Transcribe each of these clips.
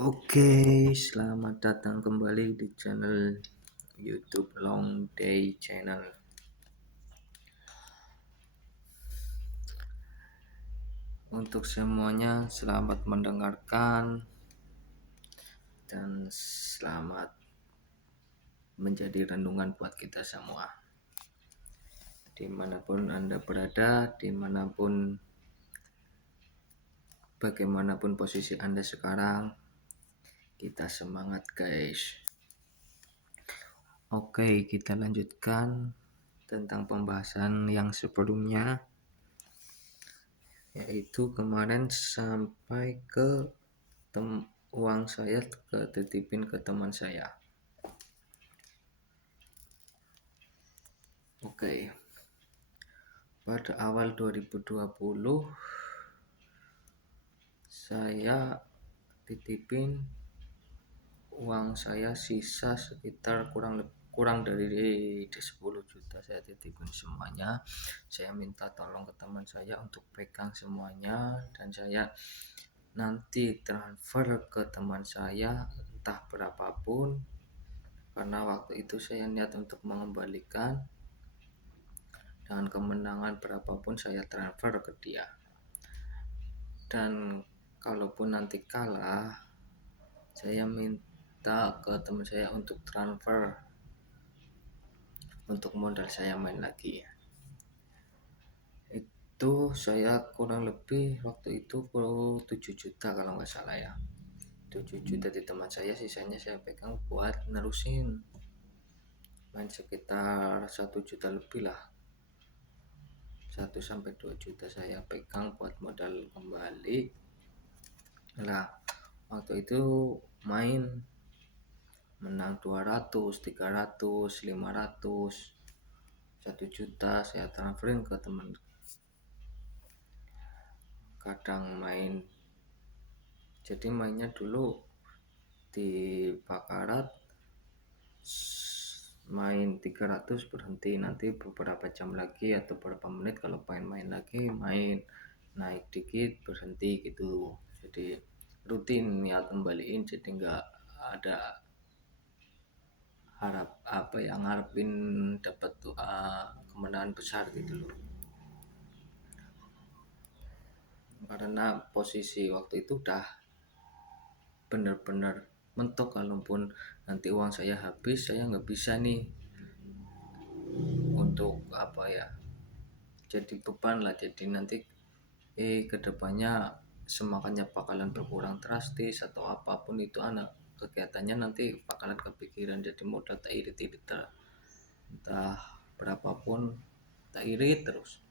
Oke, selamat datang kembali di channel YouTube Long Day Channel. Untuk semuanya, selamat mendengarkan dan selamat menjadi renungan buat kita semua. Dimanapun Anda berada, bagaimanapun posisi Anda sekarang, kita semangat guys. Oke, kita lanjutkan tentang pembahasan yang sebelumnya, yaitu kemarin sampai ke uang saya ketitipin ke teman saya. Oke, pada awal 2020 saya titipin uang saya sisa sekitar kurang dari 10 juta. Saya titipin semuanya. Saya minta tolong ke teman saya untuk pegang semuanya dan saya nanti transfer ke teman saya entah berapapun, karena waktu itu saya niat untuk mengembalikan dengan kemenangan berapapun saya transfer ke dia. Dan kalaupun nanti kalah, saya minta ke teman saya untuk transfer untuk modal saya main lagi. Itu saya kurang lebih waktu itu 7 juta kalau nggak salah ya. 7 juta di teman saya, sisanya saya pegang buat nerusin main sekitar 1 juta lebih lah. 1-2 juta saya pegang buat modal kembali. Nah, waktu itu main menang 200, 300, 500, 1 juta saya transferin ke teman. Kadang main, jadi mainnya dulu di Bakarat main 300 berhenti, nanti beberapa jam lagi atau beberapa menit kalau pengen main lagi main, naik dikit berhenti gitu. Jadi rutin niat kembaliin, jadi nggak ada ngarepin dapat kemenangan besar gitu loh. Karena posisi waktu itu udah bener-bener mentok, kalaupun nanti uang saya habis, saya nggak bisa nih untuk jadi beban lah. Jadi nanti kedepannya semakannya bakalan berkurang drastis atau apapun itu anak kegiatannya nanti bakalan kepikiran, jadi modal tak irit-irit entah berapapun tak irit terus.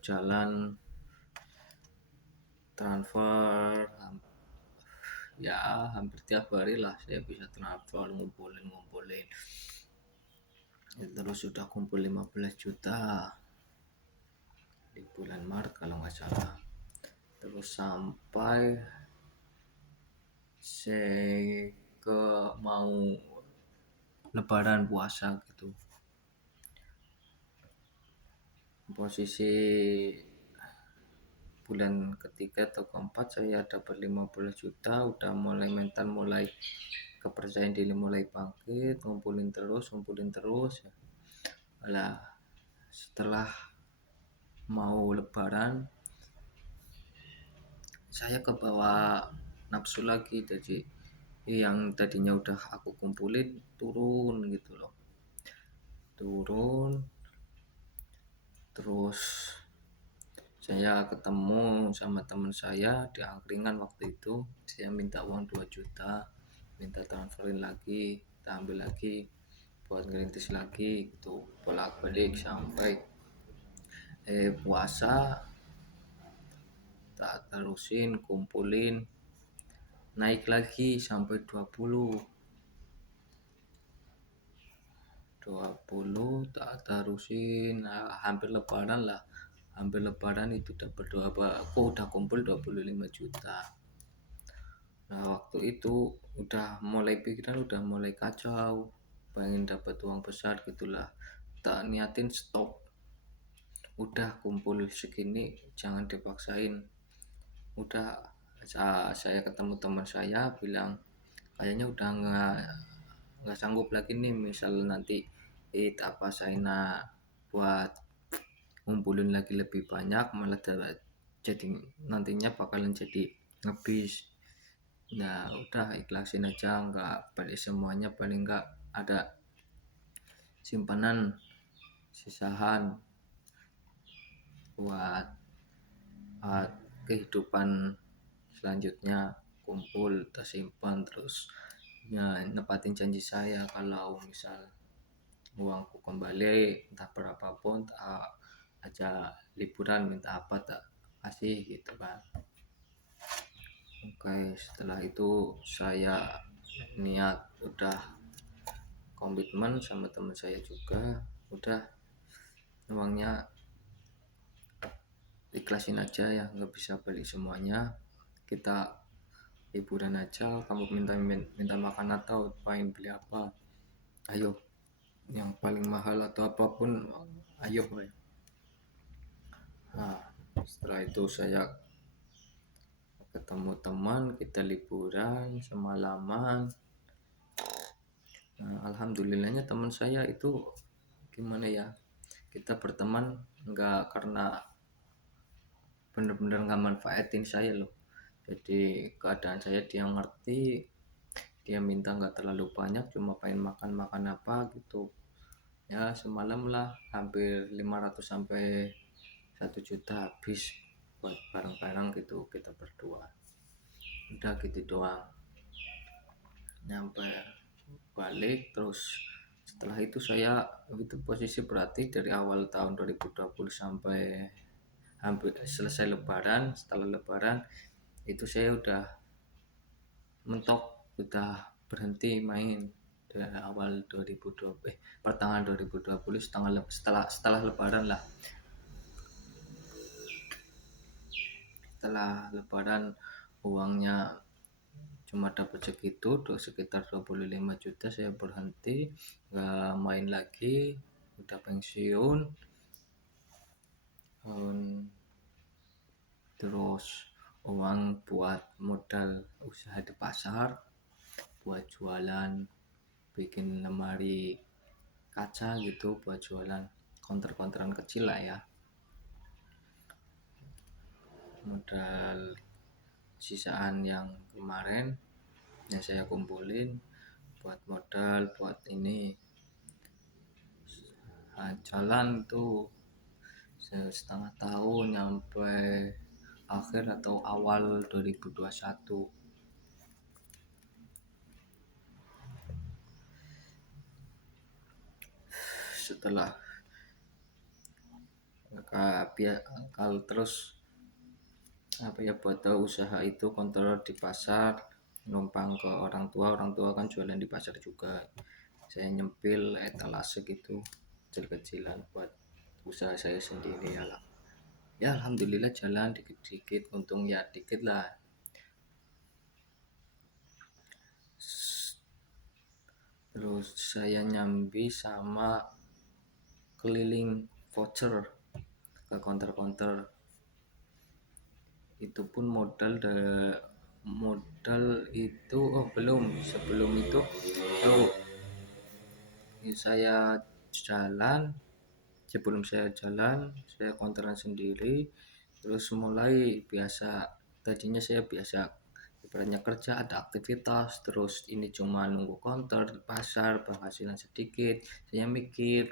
Jalan transfer ya hampir tiap hari lah saya bisa transfer, ngumpulin ya, terus sudah kumpul 15 juta di bulan Maret kalau nggak salah. Terus sampai saya ke mau lebaran puasa gitu, posisi bulan ketiga atau keempat saya dapat 15 juta, udah mulai mental, mulai kepercayaan diri mulai bangkit, ngumpulin terus ya. Lah setelah mau lebaran saya kebawa nafsu lagi, jadi yang tadinya udah aku kumpulin turun gitu loh, terus saya ketemu sama teman saya di angkringan. Waktu itu saya minta uang 2 juta, minta transferin lagi, kita ambil lagi buat ngerintis lagi gitu, bolak-balik sampai puasa tak terusin kumpulin, naik lagi sampai 20 tak terusin. Hampir lebaran itu dapat aku udah kumpul 25 juta. Nah waktu itu udah mulai pikiran, udah mulai kacau, pengen dapat uang besar gitulah, tak niatin stop udah kumpul segini jangan dipaksain. Udah, saya ketemu teman saya bilang kayaknya udah nggak sanggup lagi nih, misal nanti apa saya buat ngumpulin lagi lebih banyak malah jadi nantinya bakalan jadi ngebis. Nah udah ikhlasin aja, nggak balik semuanya, paling nggak ada simpanan sisahan buat kehidupan selanjutnya, kumpul tersimpan terus ya, nepatin janji saya kalau misal uangku kembali entah berapapun tak aja liburan minta apa tak kasih gitu kan. Oke, setelah itu saya niat udah komitmen sama teman saya juga, udah uangnya ikhlasin aja ya, nggak bisa balik semuanya, kita liburan aja, kamu minta makan atau pengen beli apa, ayo yang paling mahal atau apapun, ayo. Nah setelah itu saya ketemu teman, kita liburan semalaman. Nah, alhamdulillahnya teman saya itu gimana ya, kita berteman nggak karena bener-bener nggak manfaatin saya loh, jadi keadaan saya dia ngerti, dia minta nggak terlalu banyak, cuma pengen makan apa gitu ya, semalam lah hampir 500 sampai 1 juta habis buat barang-barang gitu kita berdua, udah gitu doang. Nyampe balik terus setelah itu saya, itu posisi berarti dari awal tahun 2020 sampai hampir selesai lebaran. Setelah lebaran itu saya udah mentok, udah berhenti main dari awal 2020, pertengahan 2020, setelah lebaran lah. Setelah lebaran uangnya cuma dapat segitu, sekitar 25 juta, saya berhenti nggak main lagi, udah pensiun. Terus uang buat modal usaha di pasar, buat jualan, bikin lemari kaca gitu, buat jualan konter-konteran kecil lah ya. Modal sisaan yang kemarin yang saya kumpulin buat modal buat ini. Nah, jalan tuh setengah tahun sampai akhir atau awal 2021. Setelah kalau terus apa ya, buat tahu usaha itu kontrol di pasar, numpang ke orang tua kan jualan di pasar juga, saya nyempil etalase gitu kecil-kecilan buat usaha saya sendiri ya lah. Ya alhamdulillah jalan dikit-dikit, untung ya dikit lah. Terus saya nyambi sama keliling voucher ke counter-counter, itu pun modal itu belum, sebelum itu tuh saya jalan, sebelum saya jalan saya konteran sendiri, terus mulai biasa. Tadinya saya biasa ibaratnya kerja ada aktivitas, terus ini cuma nunggu konter pasar penghasilan sedikit, saya mikir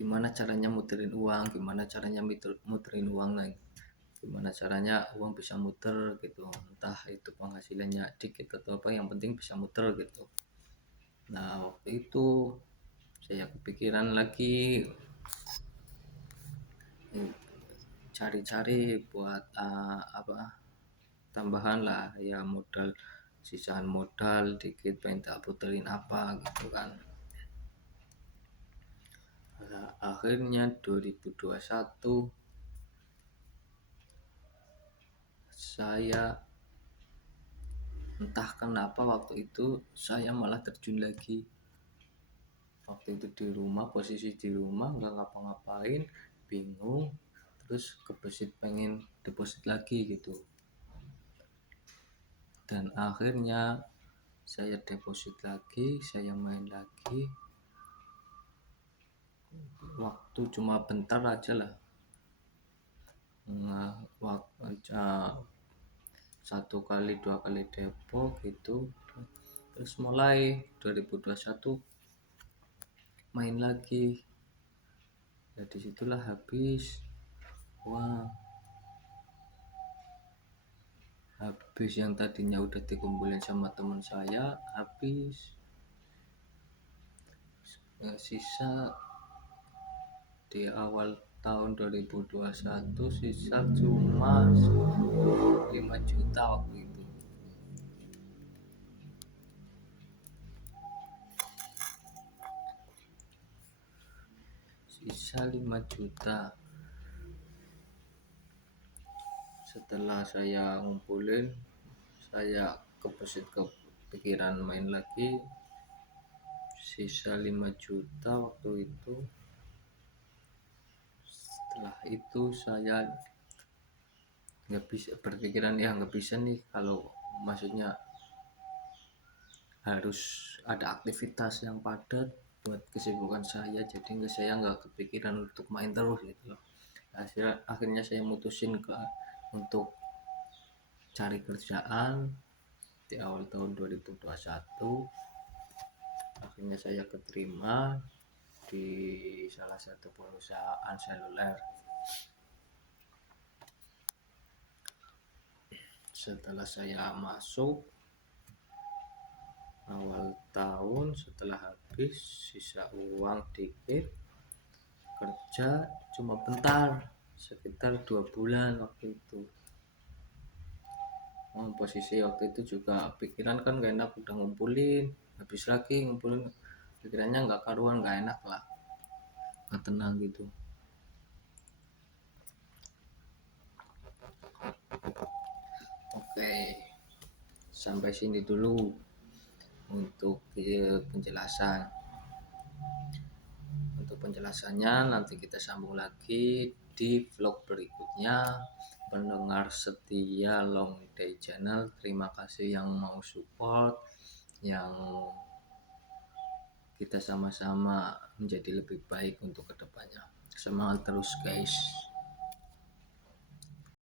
gimana caranya muterin uang lagi, gimana caranya uang bisa muter gitu, entah itu penghasilannya dikit atau apa, yang penting bisa muter gitu. Nah waktu itu saya kepikiran lagi cari-cari buat tambahan lah ya, modal sisaan modal dikit pengen tak puterin apa gitu kan. Nah, akhirnya 2021 saya entah kenapa waktu itu saya malah terjun lagi. Waktu itu di rumah, posisi di rumah nggak ngapa-ngapain, bingung, terus kebesit pengen deposit lagi gitu, dan akhirnya saya deposit lagi, saya main lagi, waktu cuma bentar aja lah. Nah, satu kali dua kali depo gitu, terus mulai 2021 main lagi, ya disitulah habis uang. Habis yang tadinya udah dikumpulin sama teman saya, habis. Sisa di awal tahun 2021 sisa cuma 5 juta waktu itu. Sisa 5 juta. Setelah saya ngumpulin, saya kepikiran main lagi, sisa 5 juta waktu itu. Setelah itu saya nggak bisa berpikiran, ya nggak bisa nih, kalau maksudnya harus ada aktivitas yang padat buat kesibukan saya, jadi saya nggak kepikiran untuk main terus gitu loh. Akhirnya saya mutusin untuk cari kerjaan di awal tahun 2021. Akhirnya saya keterima di salah satu perusahaan seluler. Setelah saya masuk awal tahun, setelah habis sisa uang dikit, kerja cuma bentar, sekitar 2 bulan waktu itu. Posisi waktu itu juga pikiran kan gak enak, udah ngumpulin, habis lagi ngumpulin, pikirannya nggak karuan, nggak enak lah, nggak tenang gitu. Oke, sampai sini dulu untuk penjelasan. Untuk penjelasannya nanti kita sambung lagi di vlog berikutnya. Pendengar setia Long Day Channel, terima kasih yang mau support, yang kita sama-sama menjadi lebih baik untuk kedepannya. Semangat terus guys.